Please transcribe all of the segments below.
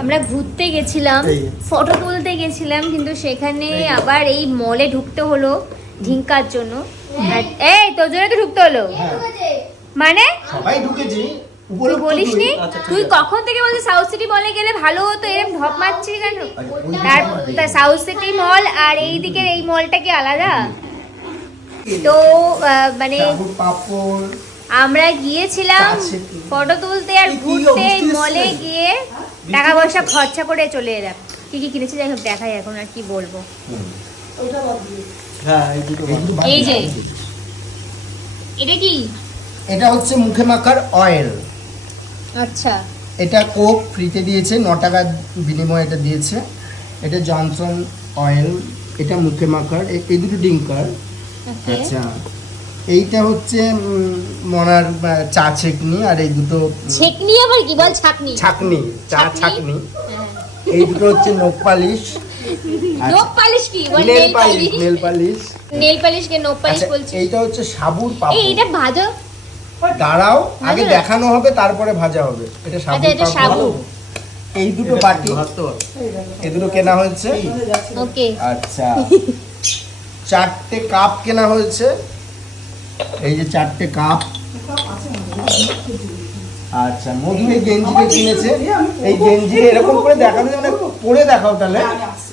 আমরা ঘুরতে গেছিলাম ফটো তুলতে গেছিলাম কিন্তু সেখানে আবার এই মলে ঢুকতে হলো ঢিঙ্কার জন্য। এই। তোর জন্য তো ঢুকতে হলো। মানে? সবাই ঢুকেছি। তুই বলিস নি? আচ্ছা, তুই কখন থেকে বলছিস সাউথ সিটি মলে গেলে ভালো হতো? এরকম ঢপ মারছিস কেন? তার তা সাউথ সিটি মল আর এই দিকের এই মলটা কি আলাদা? তো মানে পাপড় আমরা গিয়েছিলাম ফটো তুলতে আর ঘুরতে মলে গিয়ে টাকা পয়সা খরচা করে চলে এলাম। কি কি কিনেছি যাই হোক দেখাই এখন আর কি বলব। হ্যাঁ এই দুটো এই দুটো বাদ এই যে। এটা কি? এটা হচ্ছে মুখে মাখার অয়েল আচ্ছা। এটা কোক ফ্রিতে দিয়েছে ন টাকার বিনিময়ে এটা দিয়েছে। এটা জনসন অয়েল এটা মুখে মাখার এই দুটো ডিঙ্কার আচ্ছা। এইটা হচ্ছে মনার চা ছেকনি আর এই দুটো ছেকনি আবার কি বল? ছাকনি। ছাকনি চা ছাঁকনি? হ্যাঁ। এই দুটো হচ্ছে নখ পালিশ। নোক পালিশ কি? বল nail polish nail polish. Nail polish কে নোক পালিশ আচ্ছা বলছিস এইটা হচ্ছে সাবুর এই এটা ভাজো। দাঁড়াও আগে দেখানো হবে তারপরে ভাজা হবে। এটা সাবুর আচ্ছা এটা সাবু। এই দুটো বাটি। এই দুটো কেনা হয়েছে? ওকে। আচ্ছা। চারটে কাপ কেনা হয়েছে। এই যে চারটে কাপ। আচ্ছা মধু এই গেঞ্জিটা কিনেছে। এই গেঞ্জি এরকম করে দেখানো যাবে পরে দেখাও তাহলে।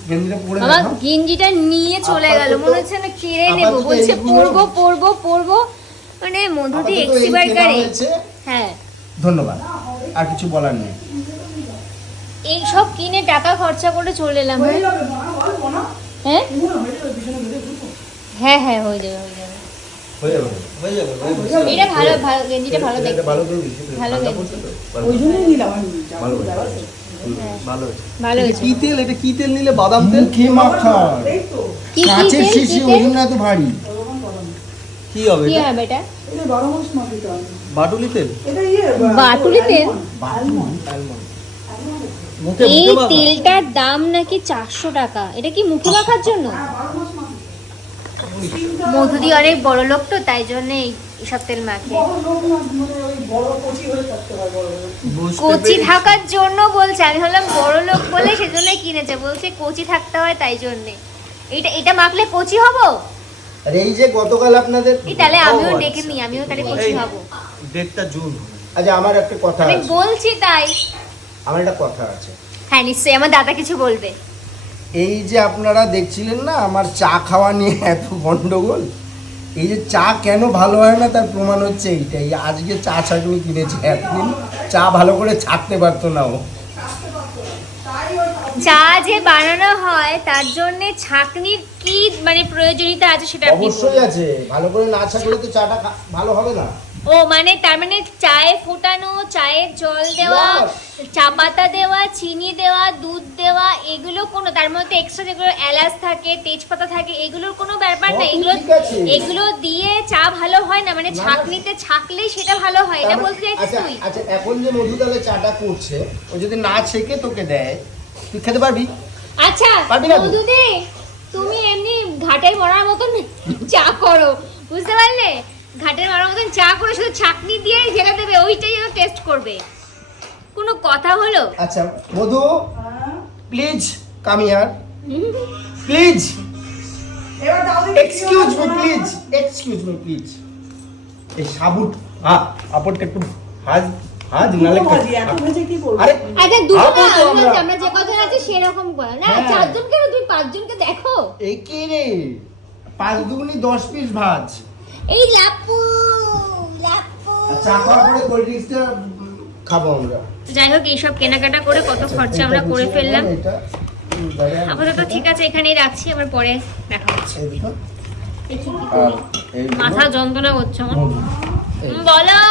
গেঞ্জিটা পরে দেখাও। গেঞ্জিটা নিয়ে চলে গেল। মনে হচ্ছে না কেড়ে নেব। বলছে পরবো পরবো পরবো। মানে মধুটি এক্সিবার করে হ্যাঁ। ধন্যবাদ। আর কিছু বলার নেই। এই সব কিনে টাকা খরচা করে চলে এলাম। হ্যাঁ? হ্যাঁ? হ্যাঁ হ্যাঁ হয়ে যাবে হয়ে যাবে। হয়ে যাবে। হয়ে যাবে এটা ভালো ভালো গেঞ্জিটা ভালো দেখতে। ভালো করে ভালো গেঞ্জি। ওই জন্যই নিলাম আমি। ভালো হ্যাঁ, ভালো ভালো কি তেল? এটা কি তেল নিলে বাদাম তেল? মুখে মাখা এই তো। কি কি কাঁচের শিশি ওই জন্য এত ভারী। কি হবে কি হবে এটা? এটা গরম মশলা দিতে হবে। বাটুলি তেল? ইয়ে বাটুলি তেল? এই তেলটার দাম নাকি চারশো টাকা। এটা কি মুখে রাখার জন্য? মধুদি অনেক বড় লোক তো তাই জন্য এইসব তেল মাখে। না কচি। থাকার জন্য বলছে আমি হলাম বড় লোক বলে সেজন্য কিনেছে বলছে কচি থাকতে হয় তাই জন্যে। এটা এটা মাখলে কচি হব? আর এই যে গতকাল আপনাদের এই তাহলে আমিও ডেকে আচ্ছা। নিই আমিও তাহলে কচি হব। ডেটটা জুন। আচ্ছা আমার একটা কথা আমি বলছি তাই। আমার একটা কথা আছে। হ্যাঁ নিশ্চয়ই আমার দাদা কিছু বলবে। এই যে আপনারা দেখছিলেন না আমার চা খাওয়া নিয়ে এত গন্ডগোল? এই যে চা কেন ভালো হয় না তার প্রমাণ হচ্ছে এইটাই। আজকে চা ছাঁকনি কিনেছে এতদিন চা ভালো করে ছাকতে পারতো না ও। চা যে বানানো হয় তার জন্য ছাকনির কি মানে প্রয়োজনীয়তা আছে সেটা অবশ্যই আছে। ভালো করে না ছাকলে তো চাটা ভালো হবে না। ও মানে তার মানে চায়ে ফোটানো চায়ের জল দেওয়া চা পাতা দেওয়া চিনি দেওয়া দুধ দেওয়া এগুলো কোনো তার মধ্যে এক্সট্রা যেগুলো এলাচ থাকে তেজপাতা থাকে এগুলোর কোনো ব্যাপার না। এগুলো এগুলো দিয়ে চা ভালো হয় না মানে। ছাকনিতে ছাকলেই সেটা ভালো হয় এটা মানে- বলতে চাইছিস আচ্ছা তুই? আচ্ছা এখন যে মধু তাহলে চাটা করছে ও যদি না ছেকে তোকে দেয় তুই খেতে পারবি? আচ্ছা পারবি না তো? মধুদি তুমি এমনি ঘাটের মরার মতন চা করো বুঝতে পারলে? ঘাটের মরার মতন চা করে শুধু ছাকনি দিয়ে ঢেলে দেবে ওইটাই যেন টেস্ট করবে। কোনো কথা হলো? আচ্ছা Madhu please come here please excuse me. Please excuse me please এই সাবুট হ্যাঁ আপটটা একটু হাজ হাজ নালে? আরে আচ্ছা দুটো না আমরা। যে কথা আছে সেরকম কর না হ্যাঁ। চারজন কেন তুই পাঁচজনকে দেখো। এই কে রে? পাঁচ দুগুনি দশ পিস ভাজ। এই লাপু লাপু। চা খাওয়ার পরে কোল্ড ড্রিঙ্কসটা খাব আমরা। যাই হোক এইসব কেনাকাটা করে কত খরচা আমরা করে ফেললাম। আপাতত ঠিক আছে এখানেই রাখছি আবার পরে দেখা হচ্ছে। মাথা যন্ত্রণা করছে আমার। বলো।